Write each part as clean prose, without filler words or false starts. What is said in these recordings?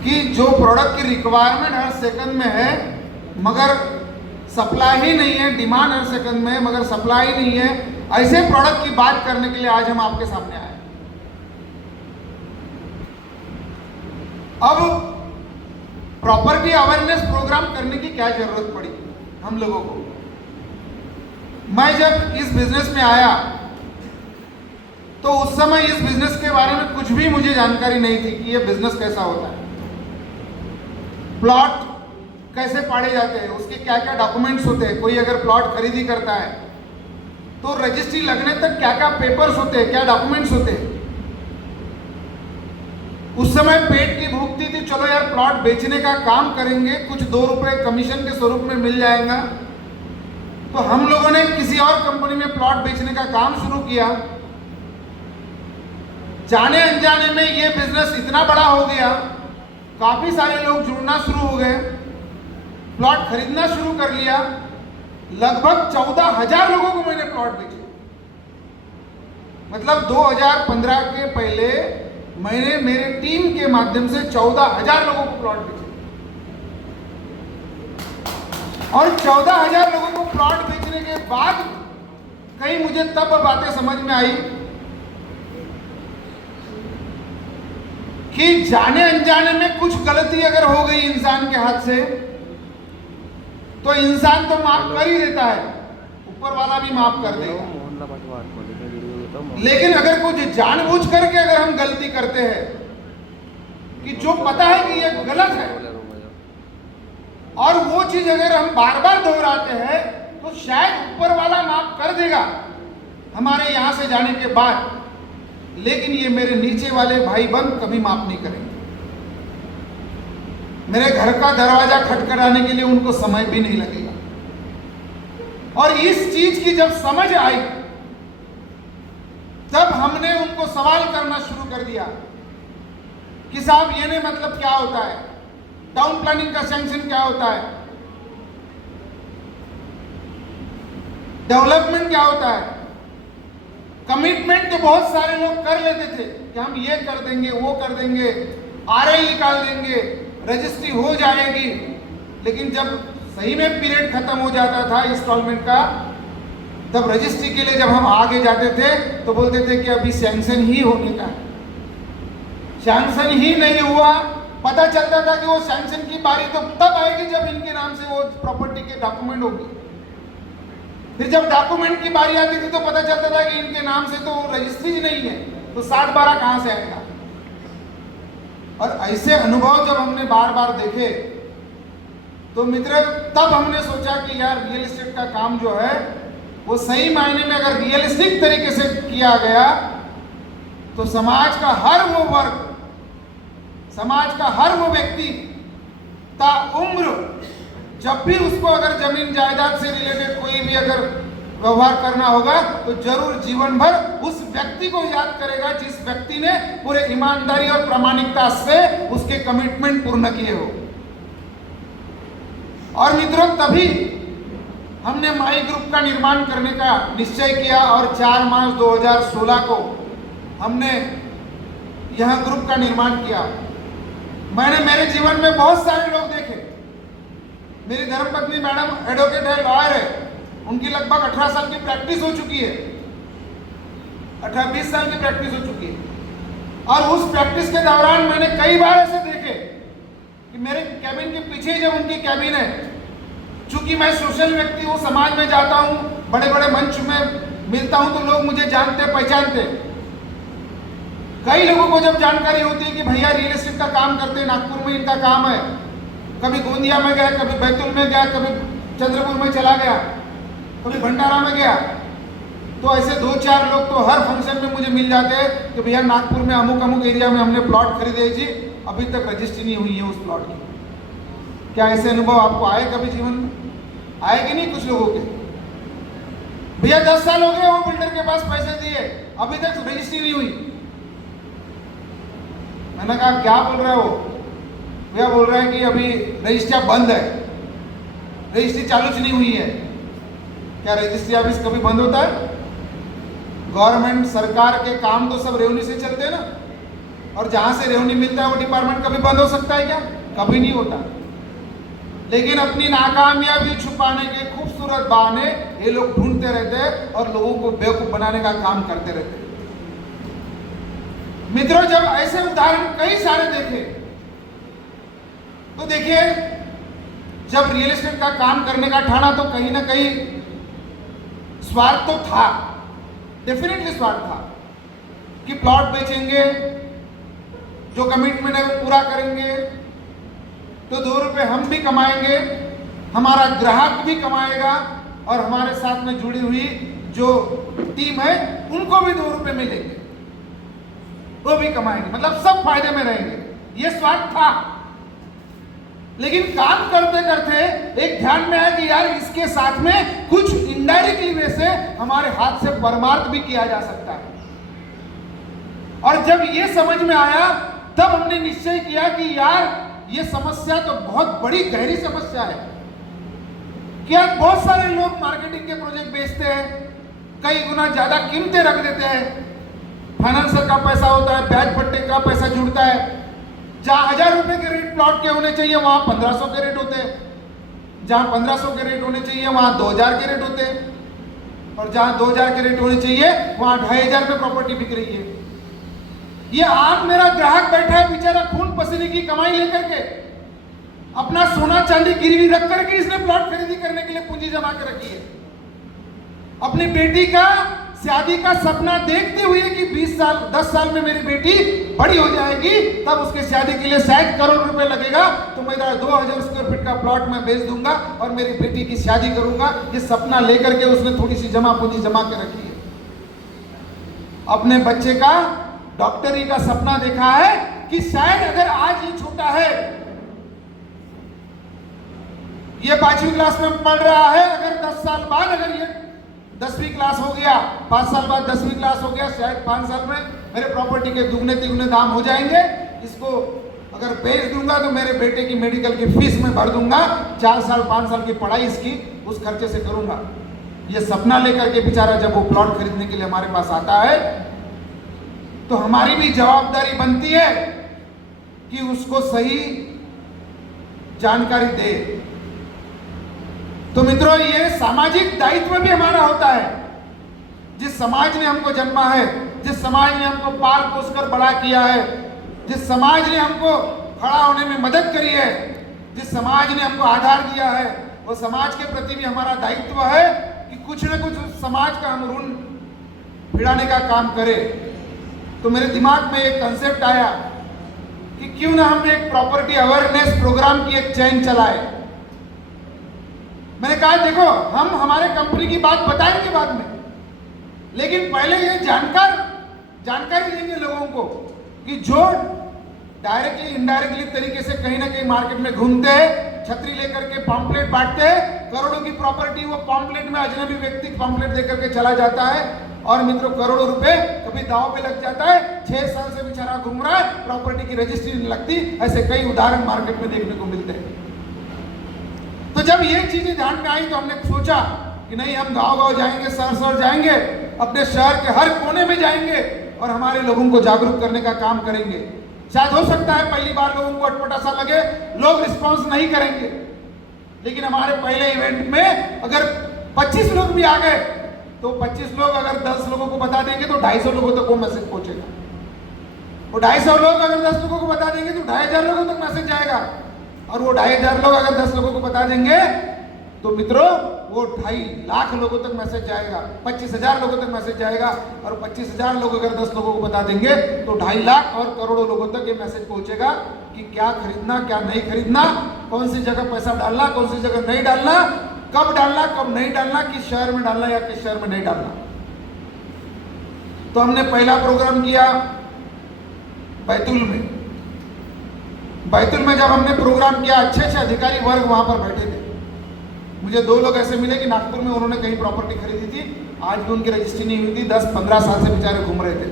कि जो प्रोडक्ट की रिक्वायरमेंट हर सेकंड में है मगर सप्लाई ही नहीं है, डिमांड हर सेकंड में है मगर सप्लाई नहीं है, ऐसे प्रोडक्ट की बात करने के लिए आज हम आपके सामने आए। अब प्रॉपर्टी अवेयरनेस प्रोग्राम करने की क्या जरूरत पड़ी हम लोगों को? मैं जब इस बिजनेस में आया तो उस समय इस बिजनेस के बारे में कुछ भी मुझे जानकारी नहीं थी कि ये बिजनेस कैसा होता है, प्लॉट कैसे पाड़े जाते हैं, उसके क्या क्या डॉक्यूमेंट्स होते हैं, कोई अगर प्लॉट खरीदी करता है तो रजिस्ट्री लगने तक क्या क्या पेपर्स होते हैं, क्या डॉक्यूमेंट्स होते हैं। उस समय पेट की भूख थी, चलो यार प्लॉट बेचने का काम करेंगे, कुछ 2 रुपए कमीशन के स्वरूप में मिल जाएगा। तो हम लोगों ने किसी और कंपनी में प्लॉट बेचने का काम शुरू किया। जाने अनजाने में ये बिजनेस इतना बड़ा हो गया, काफी सारे लोग जुड़ना शुरू हो गए, प्लॉट खरीदना शुरू कर लिया। लगभग 14,000 लोगों को मैंने प्लॉट बेचे। मतलब 2015 के पहले मैंने मेरे टीम के माध्यम से 14,000 लोगों को प्लॉट बेचे और 14,000 लोगों को प्लॉट बेचने के बाद कहीं मुझे तब बातें समझ में आई कि जाने अनजाने में कुछ गलती अगर हो गई इंसान के हाथ से तो इंसान तो माफ कर ही देता है, ऊपर वाला भी माफ कर देगा। लेकिन अगर कुछ जानबूझ करके अगर हम गलती करते हैं कि जो पता है कि ये गलत है और वो चीज अगर हम बार बार दोहराते हैं तो शायद ऊपर वाला माफ कर देगा हमारे यहां से जाने के बाद, लेकिन ये मेरे नीचे वाले भाई बंद कभी माफ नहीं करेंगे। मेरे घर का दरवाजा खटखटाने के लिए उनको समय भी नहीं लगेगा। और इस चीज की जब समझ आई तब हमने उनको सवाल करना शुरू कर दिया कि साहब ये नहीं मतलब क्या होता है, टाउन प्लानिंग का सैंक्शन क्या होता है, डेवलपमेंट क्या होता है। कमिटमेंट तो बहुत सारे लोग कर लेते थे कि हम ये कर देंगे, वो कर देंगे, आरआई निकाल देंगे, रजिस्ट्री हो जाएगी, लेकिन जब सही में पीरियड खत्म हो जाता था इंस्टॉलमेंट का, तब रजिस्ट्री के लिए जब हम आगे जाते थे तो बोलते थे कि अभी सैंक्शन ही होने का है। सैंक्शन ही नहीं हुआ, पता चलता था कि वो सैंक्शन की बारी तो तब आएगी जब इनके नाम से वो प्रॉपर्टी के डॉक्यूमेंट होंगे। फिर जब डॉक्यूमेंट की बारी आती थी तो पता चलता था कि इनके नाम से तो रजिस्ट्री ही नहीं है, तो 7-12 कहां से आएगा। और ऐसे अनुभव जब हमने बार बार देखे तो मित्र तब हमने सोचा कि यार रियल एस्टेट का काम जो है वो सही मायने में अगर रियलिस्टिक तरीके से किया गया तो समाज का हर वो वर्ग, समाज का हर वो व्यक्ति ता उम्र जब भी उसको अगर जमीन जायदाद से रिलेटेड कोई भी अगर व्यवहार करना होगा तो जरूर जीवन भर उस व्यक्ति को याद करेगा जिस व्यक्ति ने पूरे ईमानदारी और प्रामाणिकता से उसके कमिटमेंट पूर्ण किए हो। और मित्रों तभी हमने माई ग्रुप का निर्माण करने का निश्चय किया और 4 मार्च 2016 को हमने यह ग्रुप का निर्माण किया। मैंने मेरे जीवन में बहुत सारे लोग देखे। मेरी धर्मपत्नी मैडम एडवोकेट है, लॉयर है, उनकी लगभग 18 साल की प्रैक्टिस हो चुकी है, 18-20 साल की प्रैक्टिस हो चुकी है। और उस प्रैक्टिस के दौरान मैंने कई बार ऐसे देखे कि मेरे कैबिन के पीछे जब उनकी कैबिन है, चूंकि मैं सोशल व्यक्ति हूँ, समाज में जाता हूँ, बड़े बड़े मंच में मिलता हूँ तो लोग मुझे जानते पहचानते। कई लोगों को जब जानकारी होती है कि भैया रियल एस्टेट का काम करते हैं, नागपुर में इनका काम है, कभी गोंदिया में गया, कभी बैतूल में गया, कभी चंद्रपुर में चला गया, कभी भंडारा में गया, तो ऐसे 2-4 लोग तो हर फंक्शन में मुझे मिल जाते हैं कि भैया नागपुर में अमुक अमुक एरिया में हमने प्लॉट खरीदे जी, अभी तक रजिस्ट्री नहीं हुई है उस प्लॉट की। क्या ऐसे अनुभव आपको आए कभी जीवन में? आए कि नहीं कुछ लोगों के? भैया 10 साल हो गए वो बिल्डर के पास पैसे दिए, अभी तक रजिस्ट्री नहीं हुई। मैंने कहा क्या बोल रहे हो? भैया बोल रहे हैं कि अभी रजिस्ट्री बंद है, रजिस्ट्री चालू नहीं हुई है। क्या रजिस्ट्री ऑफिस कभी बंद होता है? गवर्नमेंट सरकार के काम तो सब रेवेन्यू से चलते हैं ना, और जहां से रेवेन्यू मिलता है वो डिपार्टमेंट कभी बंद हो सकता है क्या? कभी नहीं होता। लेकिन अपनी नाकामयाबी छुपाने के खूबसूरत बहाने ये लोग ढूंढते रहते हैं और लोगों को बेवकूफ बनाने का काम करते रहते हैं। मित्रों, जब ऐसे उदाहरण कई सारे देखे तो देखिए, जब रियल एस्टेट का काम करने का ठाना तो कहीं ना कहीं स्वार्थ तो था, डेफिनेटली स्वार्थ था कि प्लॉट बेचेंगे, जो कमिटमेंट है वो पूरा करेंगे तो 2 रुपए हम भी कमाएंगे, हमारा ग्राहक भी कमाएगा और हमारे साथ में जुड़ी हुई जो टीम है उनको भी 2 रुपए मिलेंगे, वो भी कमाएंगे, मतलब सब फायदे में रहेंगे। ये स्वार्थ था। लेकिन काम करते करते एक ध्यान में आया कि यार इसके साथ में कुछ इनडायरेक्टली वे से हमारे हाथ से परमार्थ भी किया जा सकता है। और जब ये समझ में आया तब हमने निश्चय किया कि यार ये समस्या तो बहुत बड़ी गहरी समस्या है। क्या बहुत सारे लोग मार्केटिंग के प्रोजेक्ट बेचते हैं, कई गुना ज्यादा कीमतें रख देते हैं, फाइनेंसर का पैसा होता है, ब्याज भट्टे का पैसा जुड़ता है। जहां 1000 रुपए के रेट प्लॉट के होने चाहिए वहां 1500 के रेट होते हैं, जहां 1500 के रेट होने चाहिए वहां 2000 के रेट होते हैं, और जहां 2000 के रेट होने चाहिए वहां 2500 में प्रॉपर्टी बिक रही है। ये आज मेरा ग्राहक बैठा है बेचारा, खून पसीने की कमाई लेकर के, अपना सोना चांदी गिरवी रख करके इसने प्लॉट खरीदी करने के लिए पूंजी जमा कर रखी है। अपनी बेटी का शादी का सपना देखते हुए कि 20 साल 10 साल में मेरी बेटी बड़ी हो जाएगी, तब उसके शादी के लिए शायद करोड़ रुपए लगेगा, तो मैं 2000 स्क्वायर फीट का प्लॉट में बेच दूंगा और मेरी बेटी की शादी करूंगा। ये सपना लेकर के उसने थोड़ी सी जमा पूंजी जमा कर रखी है। अपने बच्चे का डॉक्टरी का सपना देखा है कि शायद अगर आज ये छोटा है, ये 5वीं क्लास में पढ़ रहा है, अगर 10 साल बाद अगर ये 10वीं क्लास हो गया, 5 साल बाद 10वीं क्लास हो गया, शायद 5 साल में मेरे प्रॉपर्टी के दुगने तिगुने दाम हो जाएंगे। इसको अगर बेच दूंगा तो मेरे बेटे की मेडिकल की फीस में भर दूंगा, 4 साल 5 साल की पढ़ाई इसकी उस खर्चे से करूंगा। ये सपना लेकर के बेचारा जब वो प्लॉट खरीदने के लिए हमारे पास आता है तो हमारी भी जवाबदारी बनती है कि उसको सही जानकारी दे। तो मित्रों, ये सामाजिक दायित्व भी हमारा होता है। जिस समाज ने हमको जन्मा है, जिस समाज ने हमको पाल पोस कर बड़ा किया है, जिस समाज ने हमको खड़ा होने में मदद करी है, जिस समाज ने हमको आधार दिया है, वो समाज के प्रति भी हमारा दायित्व है कि कुछ न कुछ उस समाज का हम ऋण भिड़ाने का काम करें। तो मेरे दिमाग में एक कंसेप्ट आया कि क्यों ना हम एक प्रॉपर्टी अवेयरनेस प्रोग्राम की एक चैन चलाए। मैंने कहा देखो, हम हमारे कंपनी की बात बताएंगे बाद में, लेकिन पहले ये जानकारी देंगे लोगों को कि जो डायरेक्टली इनडायरेक्टली तरीके से कहीं ना कहीं मार्केट में घूमते हैं, छतरी लेकर के पॉम्पलेट बांटते हैं, करोड़ों की प्रॉपर्टी वो पॉम्पलेट में अजनबी व्यक्ति पॉम्पलेट देकर के चला जाता है और मित्रों करोड़ों रुपए कभी दांव पे लग जाता है। 6 साल से बेचारा घूम रहा है, प्रॉपर्टी की रजिस्ट्री नहीं लगती। ऐसे कई उदाहरण मार्केट में देखने को मिलते हैं। तो जब ये चीजें ध्यान में आई तो हमने सोचा कि नहीं, हम गांव-गांव जाएंगे, शहर जाएंगे, अपने शहर के हर कोने में जाएंगे और हमारे लोगों को जागरूक करने का काम करेंगे। शायद हो सकता है पहली बार लोगों को अटपटा सा लगे, लोग रिस्पॉन्स नहीं करेंगे, लेकिन हमारे पहले इवेंट में अगर 25 लोग भी आ गए तो 25 लोग अगर 10 लोगों को बता देंगे तो 250 लोगों तक वो मैसेज पहुंचेगा। वो 250 लोग अगर 10 लोगों को बता देंगे तो 2500 लोगों तक मैसेज जाएगा, और वो 2500 लोग अगर 10 लोगों को बता देंगे तो मित्रों वो 2.5 लाख लोगों तक मैसेज जाएगा, 25,000 लोगों तक मैसेज जाएगा। और 25,000 लोग अगर 10 लोगों को बता देंगे तो 2.5 लाख और करोड़ों लोगों तक ये मैसेज पहुंचेगा कि क्या खरीदना क्या नहीं खरीदना, कौन सी जगह पैसा डालना, कौन सी जगह नहीं डालना, कब डालना कब नहीं डालना, किस शहर में डालना या किस शहर में नहीं डालना। तो हमने पहला प्रोग्राम किया बैतूल में। बैतूल में जब हमने प्रोग्राम किया, अच्छे अधिकारी वर्ग वहां पर बैठे थे। मुझे 2 लोग ऐसे मिले कि नागपुर में उन्होंने कहीं प्रॉपर्टी खरीदी थी, आज भी उनकी रजिस्ट्री नहीं हुई थी, 10-15 साल से बेचारे घूम रहे थे।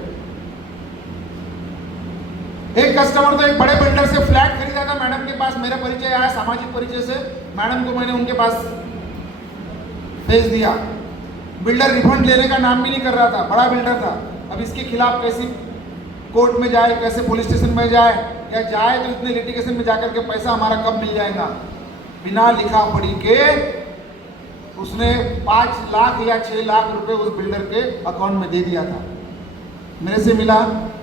एक कस्टमर तो एक बड़े बिल्डर से फ्लैट खरीदा था, मैडम के पास मेरा परिचय आया, सामाजिक परिचय से मैडम को मैंने उनके पास भेज दिया। बिल्डर रिफंड लेने का नाम भी नहीं कर रहा था, बड़ा बिल्डर था। अब इसके खिलाफ कैसी कोर्ट में जाए, कैसे पुलिस स्टेशन में जाए, या जाए तो इतने लिटिगेशन में जाकर के पैसा हमारा कब मिल जाएगा। बिना लिखा पढ़ी के उसने 5 लाख या 6 लाख रुपए उस बिल्डर के अकाउंट में दे दिया था। मेरे से मिला,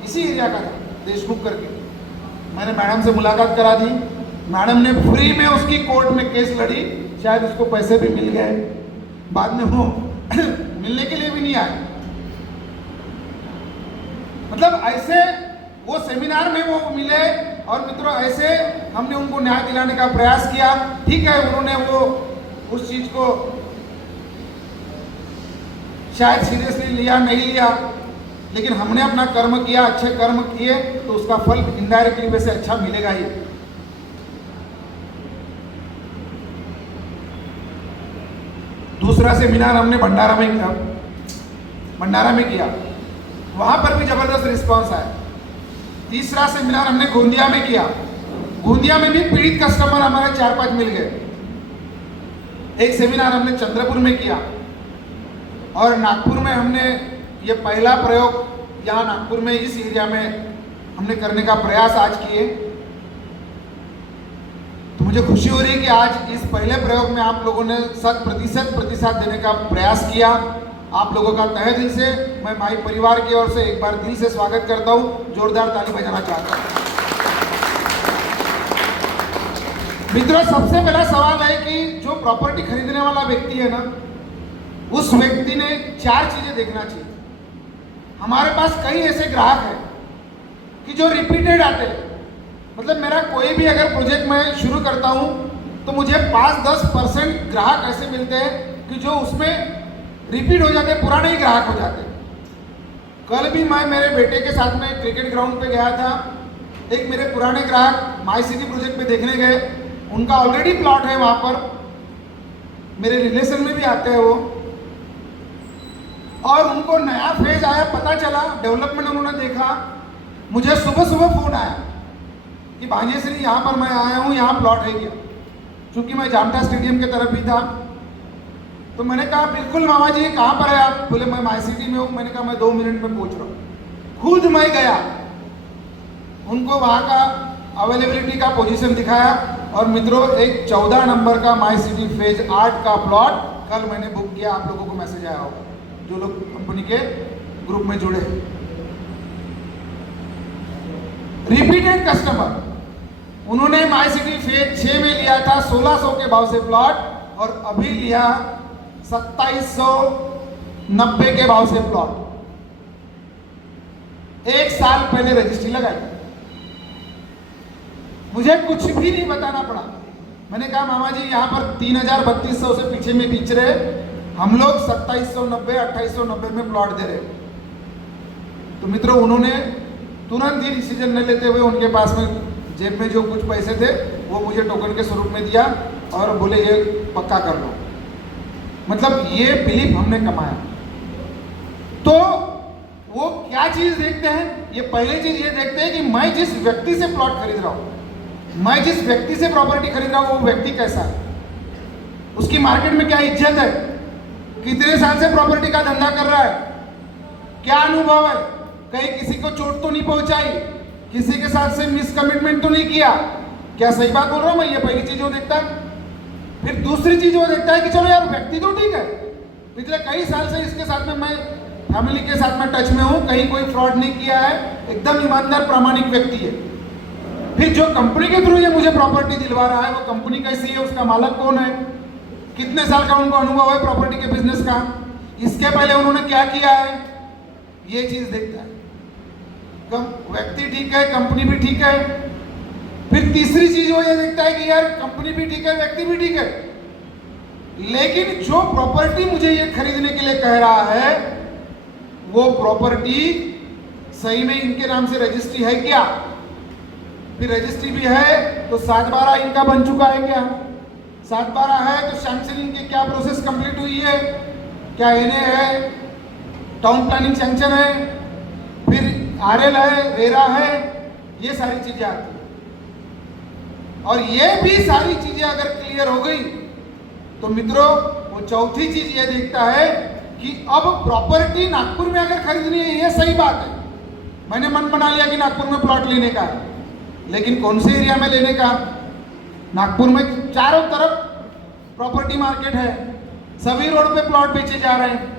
इसी एरिया का था, देशमुख करके। मैंने मैडम से मुलाकात करा दी, मैडम ने फ्री में उसकी कोर्ट में केस लड़ी, शायद उसको पैसे भी मिल गए, बाद में वो मिलने के लिए भी नहीं आए। मतलब ऐसे वो सेमिनार में वो मिले, और मित्रों ऐसे हमने उनको न्याय दिलाने का प्रयास किया। ठीक है, उन्होंने वो उस चीज को शायद सीरियसली लिया नहीं लिया, लेकिन हमने अपना कर्म किया, अच्छे कर्म किए तो उसका फल इनडायरेक्टली वैसे अच्छा मिलेगा ही। दूसरा सेमिनार हमने भंडारा में किया, वहां पर भी जबरदस्त रिस्पांस आया। तीसरा सेमिनार हमने गोंदिया में किया, गोंदिया में भी पीड़ित कस्टमर हमारे 4-5 मिल गए। एक सेमिनार हमने चंद्रपुर में किया, और नागपुर में हमने ये पहला प्रयोग यहाँ नागपुर में इस एरिया में हमने करने का प्रयास आज किए। तो मुझे खुशी हो रही है कि आज इस पहले प्रयोग में आप लोगों ने 100% देने का प्रयास किया। आप लोगों का तहे दिल से मैं भाई परिवार की ओर से एक बार दिल से स्वागत करता हूँ, जोरदार ताली बजाना चाहता हूँ। मित्रों, सबसे पहला सवाल है कि जो प्रॉपर्टी खरीदने वाला व्यक्ति है ना, उस व्यक्ति ने 4 चीजें देखना चाहिए। हमारे पास कई ऐसे ग्राहक हैं कि जो रिपीटेड आते हैं। मतलब मेरा कोई भी अगर प्रोजेक्ट मैं शुरू करता हूं तो मुझे 5-10% ग्राहक ऐसे मिलते हैं कि जो उसमें रिपीट हो जाते हैं, पुराने ही ग्राहक हो जाते हैं। कल भी मैं मेरे बेटे के साथ में क्रिकेट ग्राउंड पे गया था, एक मेरे पुराने ग्राहक माई सिटी प्रोजेक्ट पे देखने गए। उनका ऑलरेडी प्लॉट है वहां पर, मेरे रिलेशन में भी आते हैं वो, और उनको नया फेज आया, पता चला डेवलपमेंट उन्होंने देखा। मुझे सुबह फोन आया कि भांजेश्री यहाँ पर मैं आया हूँ, यहाँ प्लॉट है क्या? क्योंकि मैं जामटा स्टेडियम के तरफ भी था, तो मैंने कहा बिल्कुल मामा जी, कहाँ पर है आप? बोले मैं माई सिटी में हूँ। मैंने कहा मैं 2 मिनट में पहुँच रहा हूँ। खुद मैं गया, उनको वहाँ का अवेलेबिलिटी का पोजीशन दिखाया, और मित्रों एक 14 नंबर का माई सिटी फेज 8 का प्लॉट कल मैंने बुक किया। आप लोगों को मैसेज आया होगा जो लोग कंपनी के ग्रुप में जुड़े। रिपीटेड कस्टमर, उन्होंने माई सिटी फेज 6 में लिया था 1600 के भाव से प्लॉट, और अभी लिया 2790 के भाव से प्लॉट। 1 साल पहले रजिस्ट्री लगाई, मुझे कुछ भी नहीं बताना पड़ा। मैंने कहा मामा जी यहाँ पर 3000-3200 से पीछे में बीच रहे, हम लोग 2790-2890 में प्लॉट दे रहे। तो मित्रों, उन्होंने तुरंत ही डिसीजन न लेते हुए उनके पास में जेब में जो कुछ पैसे थे वो मुझे टोकन के स्वरूप में दिया, और बोले ये पक्का कर लो। मतलब ये बिलीफ हमने कमाया। तो वो क्या चीज देखते हैं? ये पहली चीज ये देखते हैं कि मैं जिस व्यक्ति से प्लॉट खरीद रहा हूं, मैं जिस व्यक्ति से प्रॉपर्टी खरीद रहा हूं, वो व्यक्ति कैसा है, उसकी मार्केट में क्या इज्जत है, कितने साल से प्रॉपर्टी का धंधा कर रहा है, क्या अनुभव है, कहीं किसी को चोट तो नहीं पहुंचाई, किसी के साथ से मिसकमिटमेंट तो नहीं किया। क्या सही बात बोल रहा हूं मैं? ये पहली चीज वो देखता है। फिर दूसरी चीज वो देखता है कि चलो यार व्यक्ति तो ठीक है, पिछले कई साल से इसके साथ में मैं फैमिली के साथ में टच में हूं, कहीं कोई फ्रॉड नहीं किया है, एकदम ईमानदार प्रामाणिक व्यक्ति है। फिर जो कंपनी के थ्रू ये मुझे प्रॉपर्टी दिलवा रहा है, वो कंपनी कैसी है, उसका मालक कौन है, कितने साल का उनको अनुभव है प्रॉपर्टी के बिजनेस का, इसके पहले उन्होंने क्या किया है, ये चीज देखता है। व्यक्ति ठीक है, कंपनी भी ठीक है। फिर तीसरी चीज वो ये देखता है कि यार कंपनी भी ठीक है, व्यक्ति भी ठीक है, लेकिन जो प्रॉपर्टी मुझे ये खरीदने के लिए कह रहा है, वो प्रॉपर्टी सही में इनके नाम से रजिस्ट्री है क्या? फिर रजिस्ट्री भी है तो 7/12 इनका बन चुका है क्या? 7/12 है तो सैंक्शनिंग की क्या प्रोसेस कंप्लीट हुई है, क्या एनए है, टाउन प्लानिंग सैंक्शन है, फिर आरएल है, रेरा है, ये सारी चीजें आती है। और ये भी सारी चीजें अगर क्लियर हो गई तो मित्रों वो चौथी चीज ये देखता है कि अब प्रॉपर्टी नागपुर में अगर खरीदनी है, ये सही बात है, मैंने मन बना लिया कि नागपुर में प्लॉट लेने का, लेकिन कौन से एरिया में लेने का? नागपुर में चारों तरफ प्रॉपर्टी मार्केट है, सभी रोड पे प्लॉट बेचे जा रहे हैं,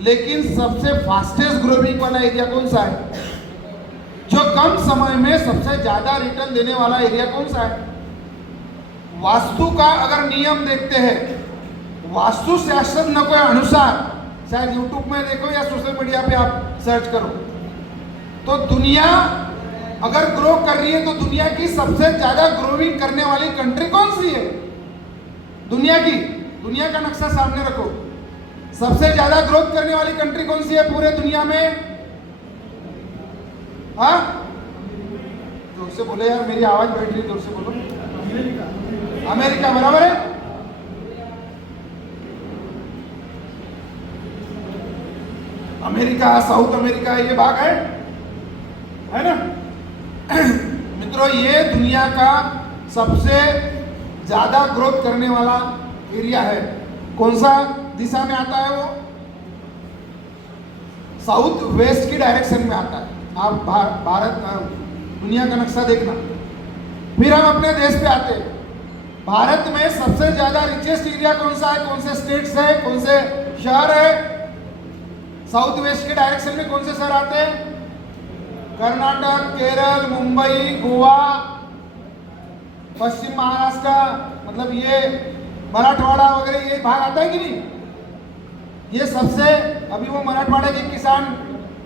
लेकिन सबसे फास्टेस्ट ग्रोइंग वाला एरिया कौन सा है? जो कम समय में सबसे ज्यादा रिटर्न देने वाला एरिया कौन सा है? वास्तु का अगर नियम देखते हैं, वास्तु शास्त्र न के अनुसार, शायद यूट्यूब में देखो या सोशल मीडिया पे आप सर्च करो, तो दुनिया अगर ग्रो कर रही है तो दुनिया की सबसे ज्यादा ग्रोइंग करने वाली कंट्री कौन सी है? दुनिया की, दुनिया का नक्शा सामने रखो, सबसे ज्यादा ग्रोथ करने वाली कंट्री कौन सी है पूरे दुनिया में? हाँ, जोर से बोले यार, मेरी आवाज बैठ रही, जोर से बोलो। अमेरिका बराबर है। अमेरिका, साउथ अमेरिका, ये भाग है ना मित्रों? ये दुनिया का सबसे ज्यादा ग्रोथ करने वाला एरिया है। कौन सा दिशा में आता है वो? साउथ वेस्ट की डायरेक्शन में आता है। आप भारत दुनिया का नक्शा देखना। फिर हम अपने देश पे आते हैं। भारत में सबसे ज्यादा रिचेस्ट एरिया कौन सा है? कौन से स्टेट्स है, कौन से शहर है? साउथ वेस्ट के डायरेक्शन में कौन से शहर आते हैं? कर्नाटक, केरल, मुंबई, गोवा, पश्चिम महाराष्ट्र, मतलब ये मराठवाड़ा वगैरह, ये भाग आता है कि नहीं? ये सबसे, अभी वो मराठवाड़ा के किसान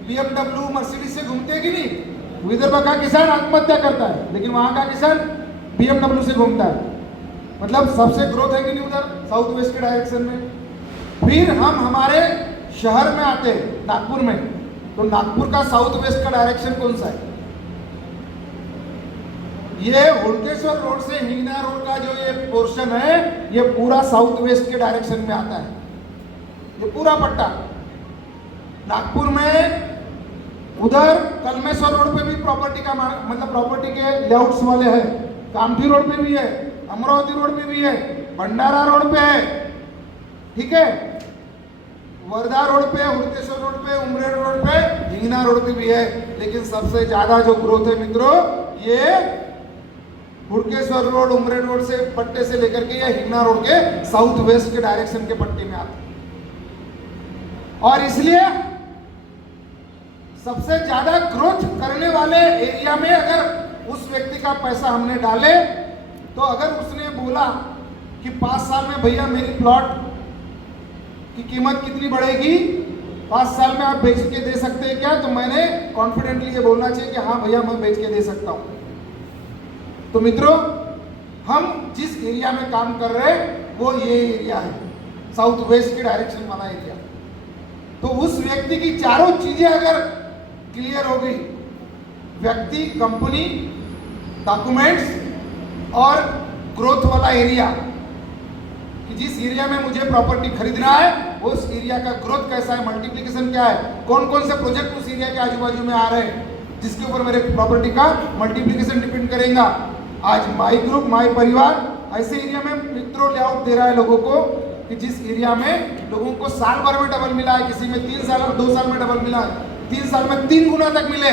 BMW मर्सिडीज से घूमते हैं कि नहीं? विदर्भ का किसान आत्महत्या करता है, लेकिन वहां का किसान BMW से घूमता है। मतलब सबसे ग्रोथ है कि नहीं उधर साउथ वेस्ट के डायरेक्शन में। फिर हम हमारे शहर में आते हैं, नागपुर में, तो नागपुर का साउथ वेस्ट का डायरेक्शन कौन सा है? ये हुड़केश्वर रोड से हिंगना रोड का जो ये पोर्शन है, ये पूरा साउथ वेस्ट के डायरेक्शन में आता है। ये पूरा पट्टा नागपुर में, उधर कलमेश्वर रोड पे भी प्रॉपर्टी का मतलब प्रॉपर्टी के लेआउट्स वाले हैं। कामठी रोड पे भी है, अमरावती रोड पे भी है, भंडारा रोड पे है, ठीक है, वर्धा रोड पे, हुड़केश्वर रोड पे, उमरेड रोड पे, हिंगना रोड पे भी है। लेकिन सबसे ज्यादा जो ग्रोथ है मित्रों, ये हुड़केश्वर रोड, उमरेड रोड से पट्टे से लेकर के या हिंगना रोड के साउथ वेस्ट के डायरेक्शन के पट्टे में आता है। और इसलिए सबसे ज्यादा ग्रोथ करने वाले एरिया में अगर उस व्यक्ति का पैसा हमने डाले, तो अगर उसने बोला कि 5 साल में भैया मेरी प्लॉट की कीमत कितनी बढ़ेगी, 5 साल में आप बेच के दे सकते हैं क्या? तो मैंने कॉन्फिडेंटली ये बोलना चाहिए कि हाँ भैया मैं बेच के दे सकता हूं। तो मित्रों, हम जिस एरिया में काम कर रहे हैं वो ये एरिया है, साउथ वेस्ट के डायरेक्शन वाला एरिया। तो उस व्यक्ति की चारों चीजें अगर क्लियर हो गई, व्यक्ति, कंपनी, डॉक्यूमेंट्स और ग्रोथ वाला एरिया, कि जिस एरिया में मुझे प्रॉपर्टी खरीदना है वो उस एरिया का ग्रोथ कैसा है, मल्टीप्लिकेशन क्या है, कौन कौन से प्रोजेक्ट उस एरिया के आजू बाजू में आ रहे हैं जिसके ऊपर मेरे प्रॉपर्टी का मल्टीप्लिकेशन डिपेंड करेगा। आज माई ग्रुप, माई परिवार ऐसे एरिया में मित्रों लेआउट दे रहा है लोगों को कि जिस एरिया में लोगों को साल भर में डबल मिला है, किसी में 3 साल और 2 साल में डबल मिला है, 3 साल में 3 गुना तक मिले।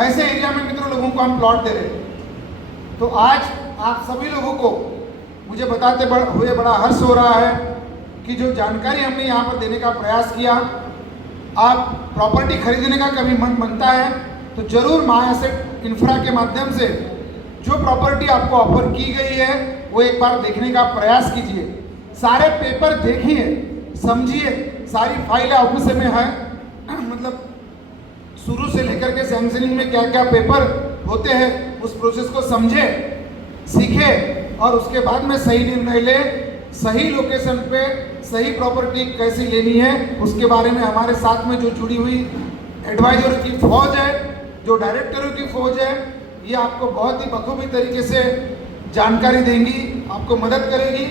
ऐसे एरिया में मित्रों लोगों को हम प्लॉट दे रहे हैं। तो आज आप सभी लोगों को मुझे बताते हुए बड़ा हर्ष हो रहा है कि जो जानकारी हमने यहाँ पर देने का प्रयास किया, आप प्रॉपर्टी खरीदने का कभी मन बनता है तो जरूर माय एसेट इंफ्रा के माध्यम से जो प्रॉपर्टी आपको ऑफर की गई है वो एक बार देखने का प्रयास कीजिए। सारे पेपर देखिए, समझिए, सारी फाइलें ऑफिस में है मतलब शुरू से लेकर के सैंक्शनिंग में क्या क्या पेपर होते हैं उस प्रोसेस को समझे, सीखे और उसके बाद में सही निर्णय ले। सही लोकेशन पे सही प्रॉपर्टी कैसी लेनी है उसके बारे में हमारे साथ में जो जुड़ी हुई एडवाइजरों की फौज है, जो डायरेक्टरों की फौज है, ये आपको बहुत ही बखूबी तरीके से जानकारी देंगी, आपको मदद करेगी।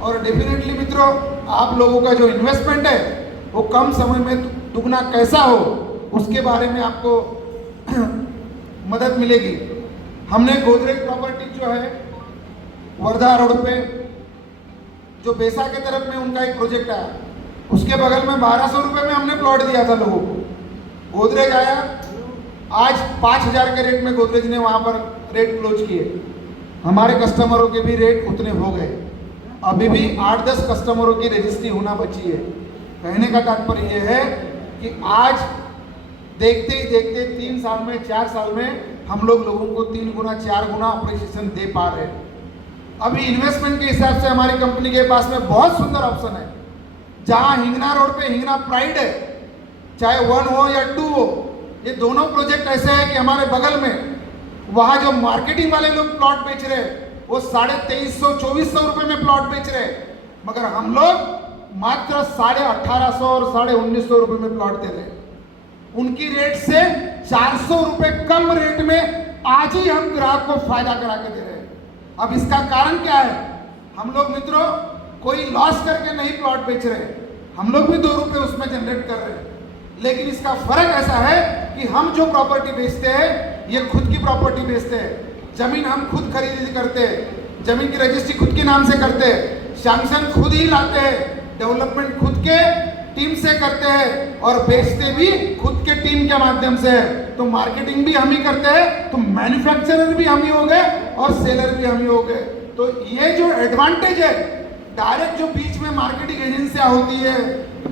और डेफिनेटली मित्रों, आप लोगों का जो इन्वेस्टमेंट है वो कम समय में दुगना कैसा हो उसके बारे में आपको मदद मिलेगी। हमने गोदरेज प्रॉपर्टी जो है वर्धा रोड पे जो बेसा के तरफ में उनका एक प्रोजेक्ट आया, उसके बगल में 1200 रुपये में हमने प्लॉट दिया था लोगों को। गोदरेज आया, आज 5,000 के रेट में गोदरेज ने वहाँ पर रेट क्लोज किए। हमारे कस्टमरों के भी रेट उतने हो गए। अभी भी 8-10 कस्टमरों की रजिस्ट्री होना बची है। कहने का तात्पर्य यह है कि आज देखते ही देखते 3 साल में 4 साल में हम लोगों को 3 गुना 4 गुना अप्रिसिएशन दे पा रहे हैं। अभी इन्वेस्टमेंट के हिसाब से हमारी कंपनी के पास में बहुत सुंदर ऑप्शन है। जहां हिंगना रोड पे हिंगना प्राइड है, चाहे 1 हो या 2 हो, ये दोनों प्रोजेक्ट ऐसे हैं कि हमारे बगल में वहां जो मार्केटिंग वाले लोग प्लॉट बेच रहे हैं वो 2350-2400 रुपए में प्लॉट बेच रहे हैं, मगर हम लोग मात्र 1850 और 1950 रुपए में प्लॉट दे रहे हैं। उनकी रेट से 400 रुपए कम रेट में आज ही हम ग्राहक को फायदा करा के दे रहे हैं। अब इसका कारण क्या है? हम लोग मित्रों कोई लॉस करके नहीं प्लॉट बेच रहे, हम लोग भी 2 रुपए उसमें जनरेट कर रहे हैं, लेकिन इसका फर्क ऐसा है कि हम जो प्रॉपर्टी बेचते हैं ये खुद की प्रॉपर्टी बेचते हैं। जमीन हम खुद खरीदी करते हैं, जमीन की रजिस्ट्री खुद के नाम से करते हैं, सैंक्शन खुद ही लाते हैं, डेवलपमेंट खुद के टीम से करते हैं और बेचते भी खुद के टीम के माध्यम से है। तो मार्केटिंग भी हम ही करते हैं, तो मैन्युफैक्चरर भी हम ही हो गए और सेलर भी हम ही हो गए। तो ये जो एडवांटेज है, डायरेक्ट जो बीच में मार्केटिंग एजेंसियां होती है,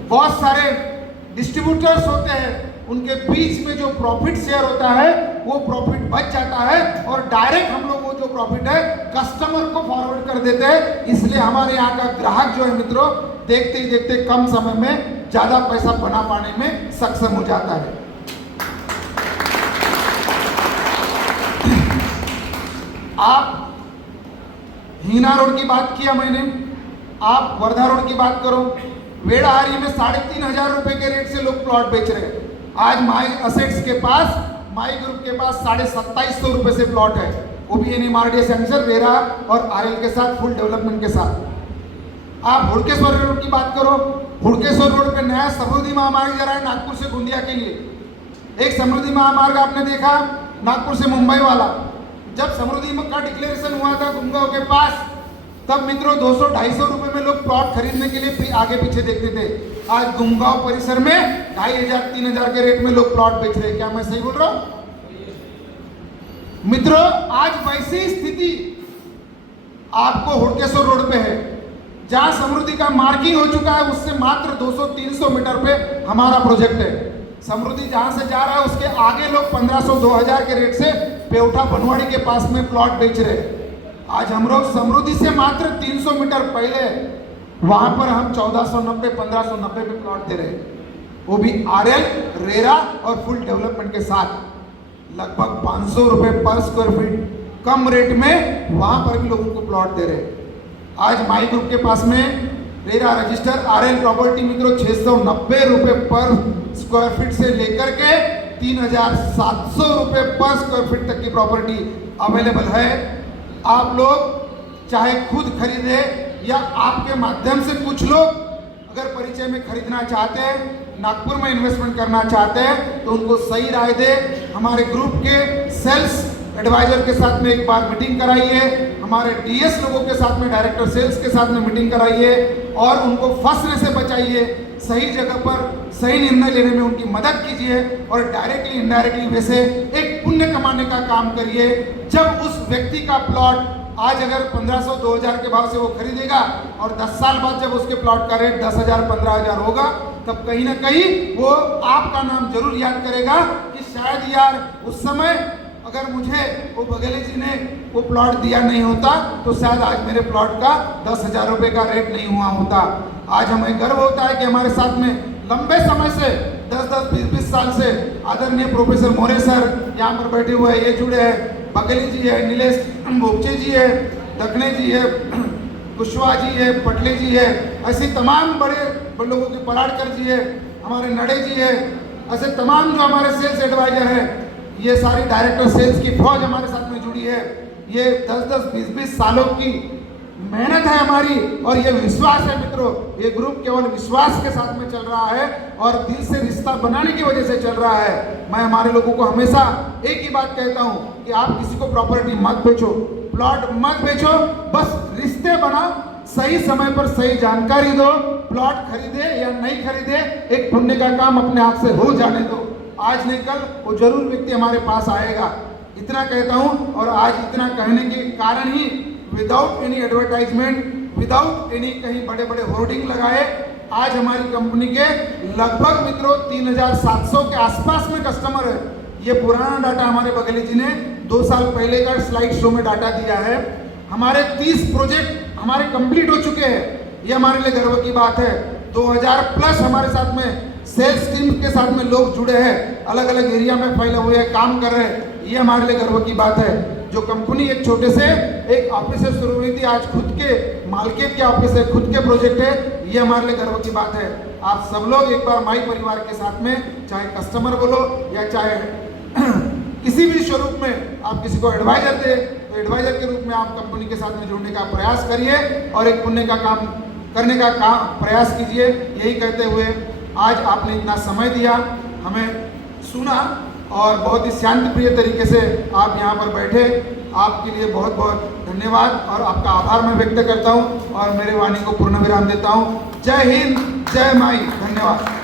बहुत सारे डिस्ट्रीब्यूटर्स होते हैं, उनके बीच में जो प्रॉफिट शेयर होता है वो प्रॉफिट बच जाता है और डायरेक्ट हम लोग वो जो प्रॉफिट है कस्टमर को फॉरवर्ड कर देते हैं। इसलिए हमारे यहाँ का ग्राहक जो है मित्रों देखते ही देखते कम समय में ज्यादा पैसा बना पाने में सक्षम हो जाता है। आप हीना रोड की बात किया मैंने, आप वर्धा रोड की बात करो, वेड़ाहारी में 3,500 रुपए के रेट से लोग प्लॉट बेच रहे हैं। आज माई असेट्स के पास, माई ग्रुप के पास 2,750 रुपए से प्लॉट है, वो भी NMRDA सेंसर, रेरा और RL के साथ, फुल डेवलपमेंट के साथ। आप हुड़केश्वर रोड की बात करो, हुड़केश्वर रोड पे नया समृद्धि महामार्ग जा रहा है नागपुर से गोंदिया के लिए। एक समृद्धि महामार्ग आपने देखा नागपुर से मुंबई वाला, जब समृद्धि का डिक्लेरेशन हुआ था गुमगांव के पास, तब मित्रों 200-250 रुपए में लोग प्लॉट खरीदने के लिए आगे पीछे देखते थे। आज गुमगांव परिसर में 2,500-3,000 के रेट में लोग प्लॉट बेच रहे हैं। क्या मैं सही बोल रहा हूं मित्रों? आज वैसी स्थिति आपको हुड़केश्वर रोड पे है, जहां समृद्धि का मार्किंग हो चुका है, उससे मात्र 200-300 मीटर पे हमारा प्रोजेक्ट है। समृद्धि जहां से जा रहा है उसके आगे लोग 1,500-2,000 के रेट से पेउठा बनवाड़ी के पास में प्लॉट बेच रहे हैं। आज हम लोग समृद्धि से मात्र 300 मीटर पहले वहां पर हम 1,490-1,590 पे प्लॉट दे रहे हैं, वो भी RL, रेरा और फुल डेवलपमेंट के साथ। लगभग 500 रुपए पर स्क्वायर फीट कम रेट में वहां पर भी लोगों को प्लॉट दे रहे हैं। आज माई ग्रुप के पास में रेरा रजिस्टर RL प्रॉपर्टी मित्रों 690 रुपए पर स्क्वायर फीट से लेकर के 3,700 रुपए पर स्क्वायर फीट तक की प्रॉपर्टी अवेलेबल है। आप लोग चाहे खुद खरीदे या आपके माध्यम से कुछ लोग अगर परिचय में खरीदना चाहते हैं, नागपुर में इन्वेस्टमेंट करना चाहते हैं, तो उनको सही राय दे। हमारे ग्रुप के सेल्स एडवाइजर के साथ में एक बार मीटिंग कराइए, हमारे DS लोगों के साथ में, डायरेक्टर सेल्स के साथ में मीटिंग कराइए और उनको फंसने से बचाइए। सही जगह पर सही निर्णय लेने में उनकी मदद कीजिए और डायरेक्टली इनडायरेक्टली वैसे एक पुण्य कमाने का काम करिए। जब उस व्यक्ति का प्लॉट आज अगर 1,500-2,000 के भाव से वो खरीदेगा और 10 साल बाद जब उसके प्लॉट का रेट 10,000-15,000 होगा, तब कहीं ना कहीं वो आपका नाम जरूर याद करेगा कि शायद यार उस समय अगर मुझे वो बघेले जी ने वो प्लॉट दिया नहीं होता तो शायद आज मेरे प्लॉट का 10,000 रुपए का रेट नहीं हुआ होता। आज हमें गर्व होता है कि हमारे साथ में लंबे समय से 10-10, 20-20 साल से आदरणीय प्रोफेसर मोरे सर यहाँ पर बैठे हुए हैं, ये जुड़े हैं, बघेली जी है, नीलेश बोपचे जी है, दखने जी है, कुशवाहा जी है, पटले जी है, ऐसे तमाम बड़े लोगों के पराड़कर जी है, हमारे नड़े जी है, ऐसे तमाम जो हमारे सेल्स एडवाइजर है, ये सारी डायरेक्टर सेल्स की फौज हमारे साथ में जुड़ी है। ये 10-10, 20-20 सालों की मेहनत है हमारी और ये विश्वास है मित्रों, ये ग्रुप केवल विश्वास के साथ में चल रहा है और दिल से रिश्ता बनाने की वजह से चल रहा है। मैं हमारे लोगों को हमेशा एक ही बात कहता हूँ कि आप किसी को प्रॉपर्टी मत बेचो, प्लॉट मत बेचो, बस रिश्ते बनाओ, सही समय पर सही जानकारी दो, प्लॉट खरीदे या नहीं खरीदे, एक पुण्य का काम अपने हाथ से हो जाने दो। आज नहीं कल वो जरूर व्यक्ति हमारे पास आएगा। इतना कहता हूँ, और आज इतना कहने के कारण ही without any advertisement, without any कहीं बड़े बड़े होर्डिंग लगाए, आज हमारी कंपनी के लगभग मित्रों 3700 के आसपास में कस्टमर है। ये पुराना डाटा हमारे बघेली जी ने 2 साल पहले का स्लाइड शो में डाटा दिया है। हमारे 30 प्रोजेक्ट हमारे कंप्लीट हो चुके हैं, ये हमारे लिए गर्व की बात है। 2000 प्लस हमारे साथ में सेल्स टीम के साथ में लोग जुड़े हैं, अलग अलग एरिया में फैले हुए हैं, काम कर रहे हैं, ये हमारे लिए गर्व की बात है। जो कंपनी एक छोटे से एक ऑफिस से शुरू हुई थी, आज खुद के मार्केट के ऑफिस है, खुद के प्रोजेक्ट है, ये हमारे लिए गर्व की बात है। आप सब लोग एक बार माई परिवार के साथ में, चाहे कस्टमर बोलो या चाहे किसी भी स्वरूप में आप किसी को एडवाइजर दे, तो एडवाइजर के रूप में आप कंपनी के साथ में जुड़ने का प्रयास करिए और एक पुण्य का काम करने का प्रयास कीजिए। यही कहते हुए आज आपने इतना समय दिया, हमें सुना और बहुत ही शांत प्रिय तरीके से आप यहाँ पर बैठे, आपके लिए बहुत बहुत धन्यवाद और आपका आभार मैं व्यक्त करता हूँ और मेरे वाणी को पूर्ण विराम देता हूँ। जय हिंद, जय माई, धन्यवाद।